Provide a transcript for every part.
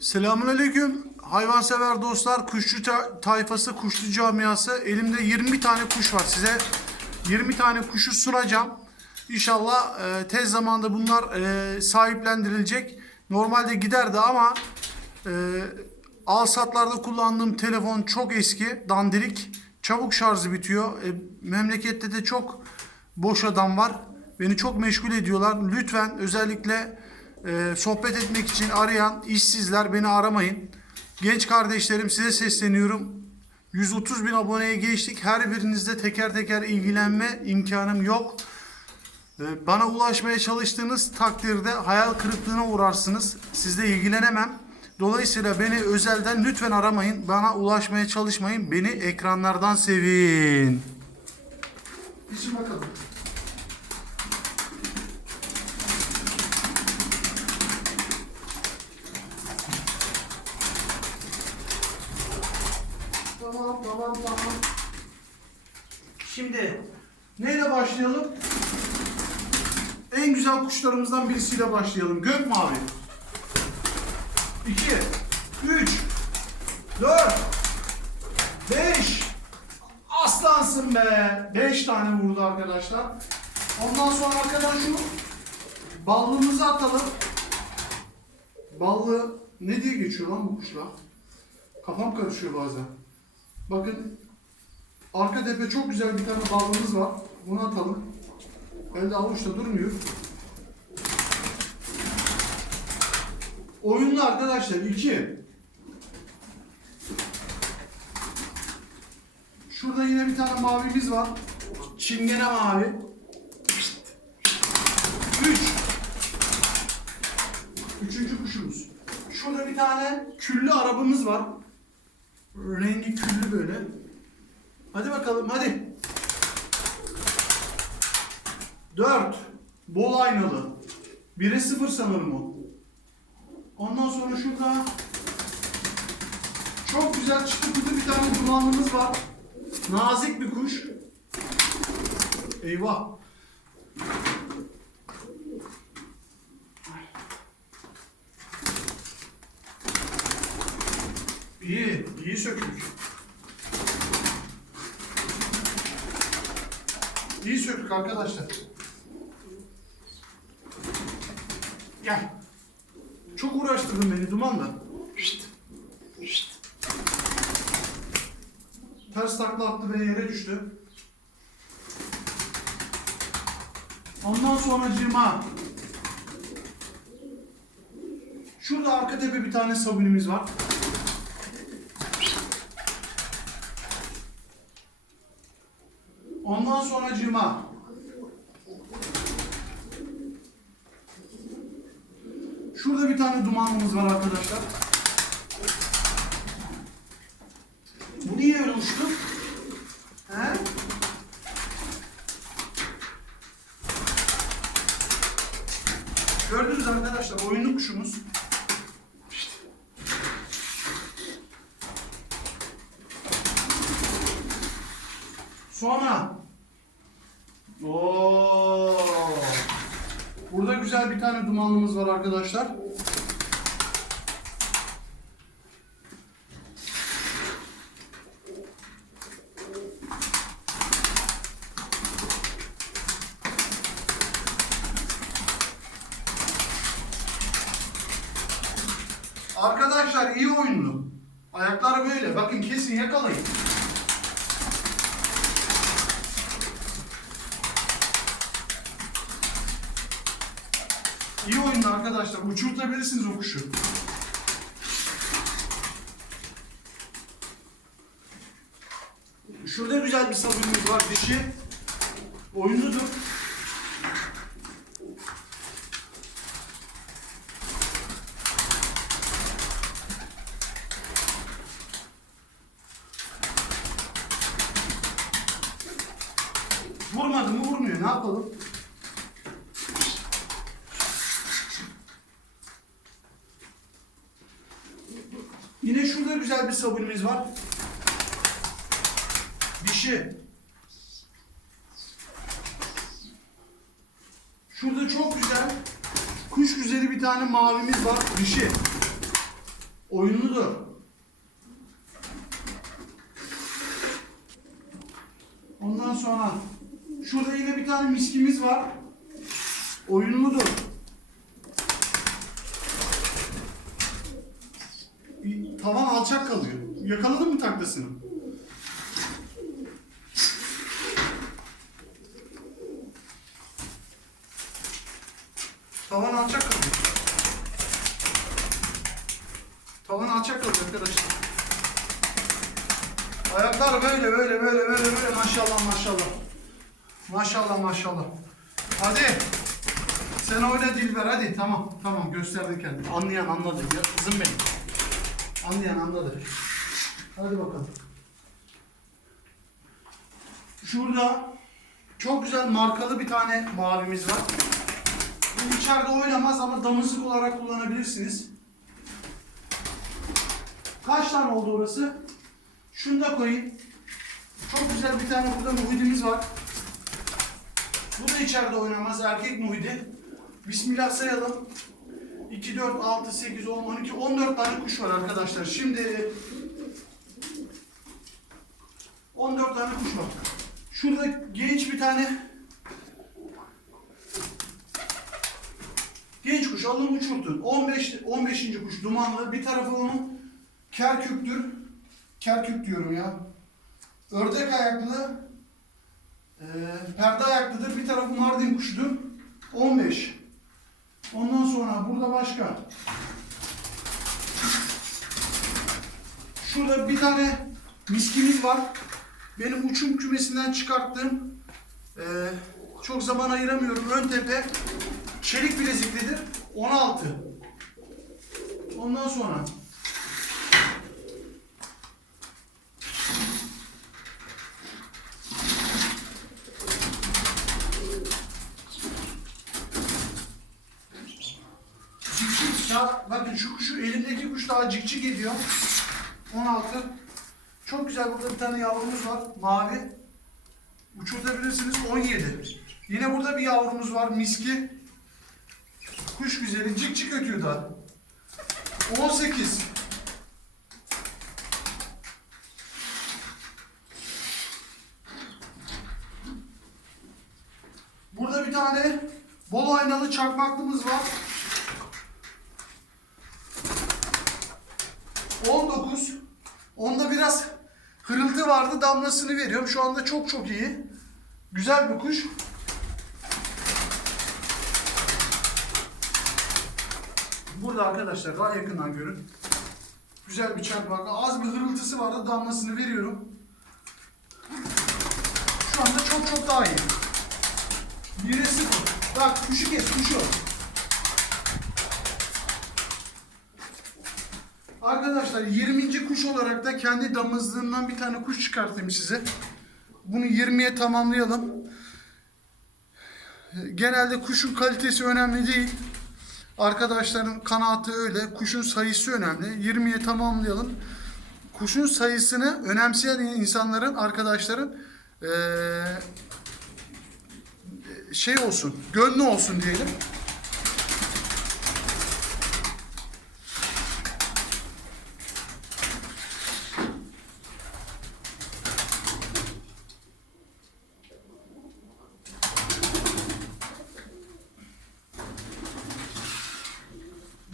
Selamünaleyküm hayvansever dostlar, kuşçu ta- tayfası, kuşçu camiası. Elimde 20 tane kuş var size. 20 tane kuşu sunacağım. İnşallah e, tez zamanda bunlar e, sahiplendirilecek. Normalde giderdi ama e, al satlarda kullandığım telefon çok eski, dandirik. Çabuk şarjı bitiyor. E, memlekette de çok boş adam var. Beni çok meşgul ediyorlar. Lütfen özellikle e, sohbet etmek için arayan işsizler beni aramayın. Genç kardeşlerim size sesleniyorum. 130 bin aboneye geçtik. Her birinizde teker teker ilgilenme imkanım yok. E, Bana ulaşmaya çalıştığınız takdirde hayal kırıklığına uğrarsınız. Sizle ilgilenemem. Dolayısıyla beni özelden lütfen aramayın. Bana ulaşmaya çalışmayın. Beni ekranlardan sevin. İçin bakalım. Tamam tamam tamam. Şimdi neyle başlayalım? En güzel kuşlarımızdan birisiyle başlayalım. Gök mavi. 2 3 4 5 Aslansın be. 5 tane vurdu arkadaşlar. Ondan sonra arkadan şu ballığımızı atalım. Ballı ne diye geçiyor lan bu kuşlar? Kafam karışıyor bazen. Bakın arka tepe çok güzel bir tane ballımız var. Bunu atalım. Elde avuçta durmuyor. Oyunlu arkadaşlar 2. Şurada yine bir tane mavimiz var. Çingene mavi. 3. Üçüncü kuşumuz. Şurada bir tane küllü arabamız var. Rengi küllü böyle. Hadi bakalım hadi. 4. Bol aynalı. 1'e 0 sanırım o. Ondan sonra şurada çok güzel çıtı pıtı bir tane dumanlımız var. Nazik bir kuş. Eyvah. İyi, iyi söktük. Söktük arkadaşlar. Gel. Çok uğraştırdın beni dumanla. Şşt. Şşt. Ters takla attı beni yere düştü. Ondan sonra cima. Şurada arka tepe bir tane sabunimiz var. Ondan sonra cima. Şurada bir tane dumanımız var arkadaşlar. Bu niye öyle uçtu? He? Gördünüz arkadaşlar oyunlu kuşumuz. Sonra Oo. Burada güzel bir tane dumanlımız var arkadaşlar. Arkadaşlar iyi oyunlu. Ayaklar böyle. Bakın kesin yakalayın. İyi oyunlu arkadaşlar. Uçurtabilirsiniz o kuşu. Şurada güzel bir sabunumuz var dişi. Oyunludur. Vurmadı mı vurmuyor. Ne yapalım? Yine şurada güzel bir sabunimiz var. Dişi. Şurada çok güzel kuş güzeli bir tane mavimiz var. Dişi. Oyunludur. Ondan sonra şurada yine bir tane miskimiz var. Oyunludur. Bir Tavan alçak kalıyor. Yakaladın mı taklasını? Tavan alçak kalıyor. Tavan alçak kalıyor arkadaşlar. Ayaklar böyle böyle böyle böyle böyle maşallah maşallah. Maşallah maşallah. Hadi. Sen oyna Dilber hadi tamam tamam gösterdin kendini. Anlayan anladı ya kızım benim. Anlayan anladı. Hadi bakalım. Şurada çok güzel markalı bir tane mavimiz var. Bu içeride oynamaz ama damızlık olarak kullanabilirsiniz. Kaç tane oldu orası? Şunu da koyayım. Çok güzel bir tane burada muhidimiz var. Bu da içeride oynamaz. Erkek muhidi. Bismillah sayalım. 2, 4, 6, 8, 10, 12, 14 tane kuş var arkadaşlar. Şimdi 14 tane kuş var. Şurada genç bir tane genç kuş alın uçurtun. 15 15. kuş dumanlı. Bir tarafı onun kerküktür. Kerkük diyorum ya. Ördek ayaklı e, perde ayaklıdır. Bir tarafı Mardin kuşudur. 15. Ondan sonra burada başka. Şurada bir tane miskimiz var. Benim uçum kümesinden çıkarttığım e, çok zaman ayıramıyorum. Ön tepe çelik bileziklidir. 16. Ondan sonra Cikcik ya bakın şu şu elimdeki kuş daha cikcik ediyor. 16. Çok güzel burada bir tane yavrumuz var. Mavi. Uçurtabilirsiniz 17. Yine burada bir yavrumuz var miski. Kuş güzeli cik cik ötüyor daha. 18. Burada bir tane bol aynalı çakmaklımız var. Hırıltı vardı. Damlasını veriyorum. Şu anda çok çok iyi. Güzel bir kuş. Burada arkadaşlar daha yakından görün. Güzel bir çakmak. Az bir hırıltısı vardı. Damlasını veriyorum. Şu anda çok çok daha iyi. 1'e 0. Bak kuşu kes kuşu. Arkadaşlar 20. kuş olarak da kendi damızlığından bir tane kuş çıkartayım size. Bunu 20'ye tamamlayalım. Genelde kuşun kalitesi önemli değil. Arkadaşların kanaatı öyle. Kuşun sayısı önemli. 20'ye tamamlayalım. Kuşun sayısını önemseyen insanların, arkadaşların eee, şey olsun, gönlü olsun diyelim.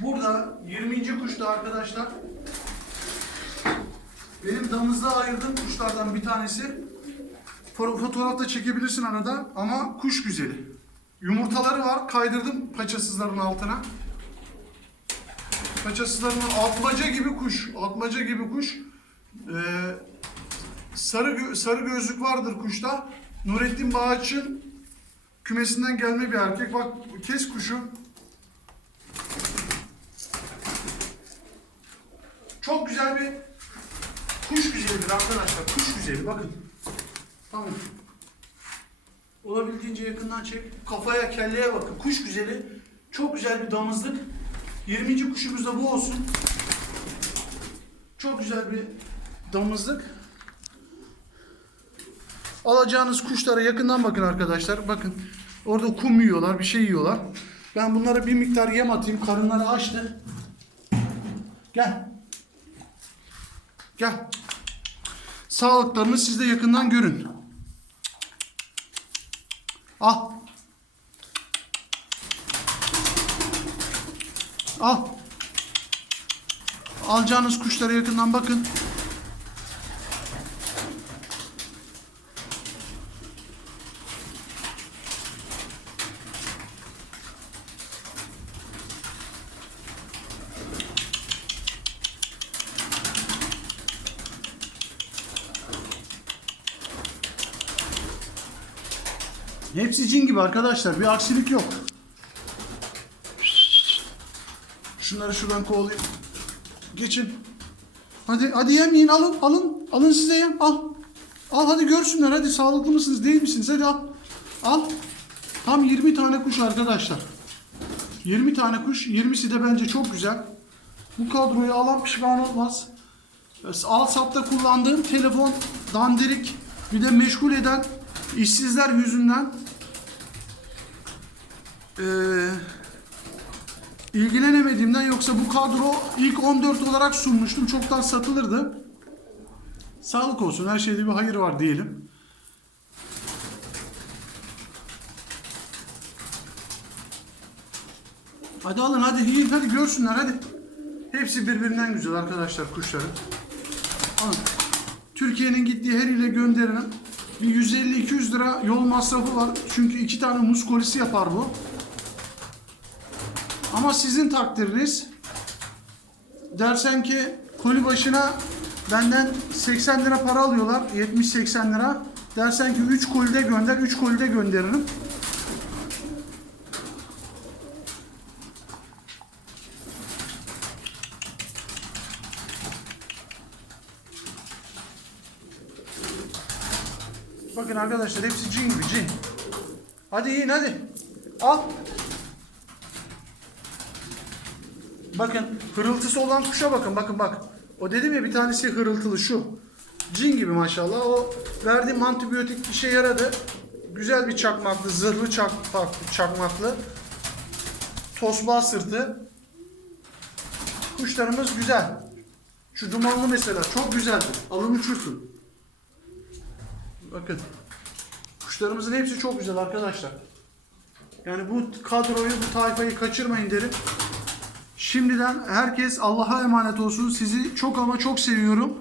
Burada 20. kuşta arkadaşlar benim damızda ayırdığım kuşlardan bir tanesi Fo- fotoğrafta çekebilirsin arada ama kuş güzeli. Yumurtaları var. Kaydırdım paçasızların altına. Paçasızların atmaca gibi kuş. Atmaca gibi kuş. Ee, sarı gö- sarı gözlük vardır kuşta. Nurettin Bağaç'ın kümesinden gelme bir erkek. Bak kes kuşu. Çok güzel bir kuş güzelidir arkadaşlar. Kuş güzeli bakın. Tamam. Olabildiğince yakından çek. Kafaya, kelleye bakın. Kuş güzeli. Çok güzel bir damızlık. 20. kuşumuz da bu olsun. Çok güzel bir damızlık. Alacağınız kuşlara yakından bakın arkadaşlar. Bakın. Orada kum yiyorlar, bir şey yiyorlar. Ben bunlara bir miktar yem atayım. Karınları açtı. Gel. Gel. Sağlıklarını siz de yakından görün. Al. Al. Alacağınız kuşlara yakından bakın. Hepsi cin gibi arkadaşlar. Bir aksilik yok. Şunları şuradan kovalayayım. Geçin. Hadi hadi yemeyin alın alın. Alın size yem al. Al hadi görsünler hadi sağlıklı mısınız değil misiniz hadi al. Al. Tam 20 tane kuş arkadaşlar. 20 tane kuş. 20'si de bence çok güzel. Bu kadroyu alan pişman olmaz. Al sapta kullandığım telefon dandirik bir de meşgul eden işsizler yüzünden eee ilgilenemediğimden yoksa bu kadro ilk 14 olarak sunmuştum. Çoktan satılırdı. Sağlık olsun. Her şeyde bir hayır var diyelim. Hadi alın hadi yiyin hadi görsünler hadi. Hepsi birbirinden güzel arkadaşlar kuşların. Alın. Türkiye'nin gittiği her ile gönderilen bir 150-200 lira yol masrafı var. Çünkü iki tane muz kolisi yapar bu. Ama sizin takdiriniz dersen ki koli başına benden 80 lira para alıyorlar. 70-80 lira. Dersen ki 3 kolide gönder, 3 kolide gönderirim. Bakın arkadaşlar hepsi cin gibi cin. Hadi yiyin hadi. Al. Bakın hırıltısı olan kuşa bakın bakın bak. O dedim ya bir tanesi hırıltılı şu. Cin gibi maşallah. O verdiğim antibiyotik işe yaradı. Güzel bir çakmaklı, zırhlı çak, çakmaklı. Tosbağa sırtı. Kuşlarımız güzel. Şu dumanlı mesela çok güzeldir. Alın uçursun. Bakın. Kuşlarımızın hepsi çok güzel arkadaşlar. Yani bu kadroyu, bu tayfayı kaçırmayın derim. Şimdiden herkes Allah'a emanet olsun. Sizi çok ama çok seviyorum.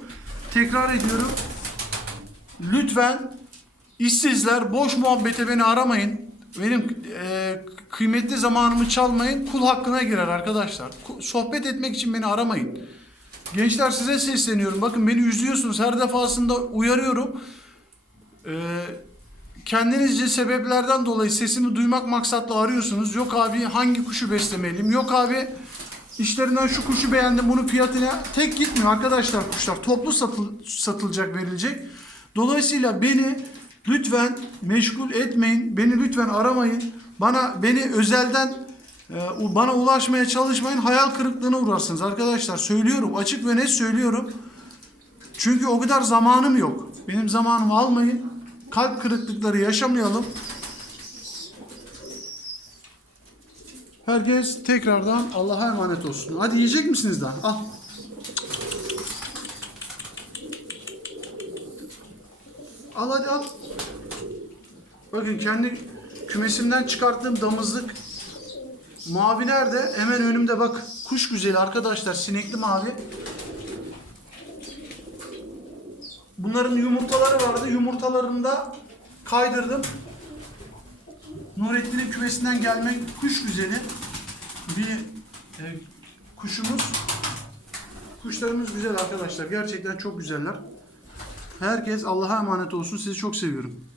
Tekrar ediyorum. Lütfen işsizler boş muhabbete beni aramayın. Benim e, kıymetli zamanımı çalmayın. Kul hakkına girer arkadaşlar. Sohbet etmek için beni aramayın. Gençler size sesleniyorum. Bakın beni üzüyorsunuz. Her defasında uyarıyorum. Ee, kendinizce sebeplerden dolayı sesimi duymak maksatlı arıyorsunuz. Yok abi hangi kuşu beslemeliyim? Yok abi işlerinden şu kuşu beğendim bunun fiyatına tek gitmiyor arkadaşlar kuşlar. Toplu satıl, satılacak verilecek. Dolayısıyla beni lütfen meşgul etmeyin. Beni lütfen aramayın. Bana beni özelden e, bana ulaşmaya çalışmayın. Hayal kırıklığına uğrarsınız arkadaşlar. Söylüyorum açık ve net söylüyorum. Çünkü o kadar zamanım yok. Benim zamanımı almayın. Kalp kırıklıkları yaşamayalım. Herkes tekrardan Allah'a emanet olsun. Hadi yiyecek misiniz daha? Al. Al hadi al. Bakın kendi kümesimden çıkarttığım damızlık mavi nerede? Hemen önümde bak. Kuş güzeli arkadaşlar. Sinekli mavi. Bunların yumurtaları vardı. Yumurtalarını da kaydırdım. Nurettin'in kümesinden gelme kuş güzeli bir e, kuşumuz. Kuşlarımız güzel arkadaşlar. Gerçekten çok güzeller. Herkes Allah'a emanet olsun. Sizi çok seviyorum.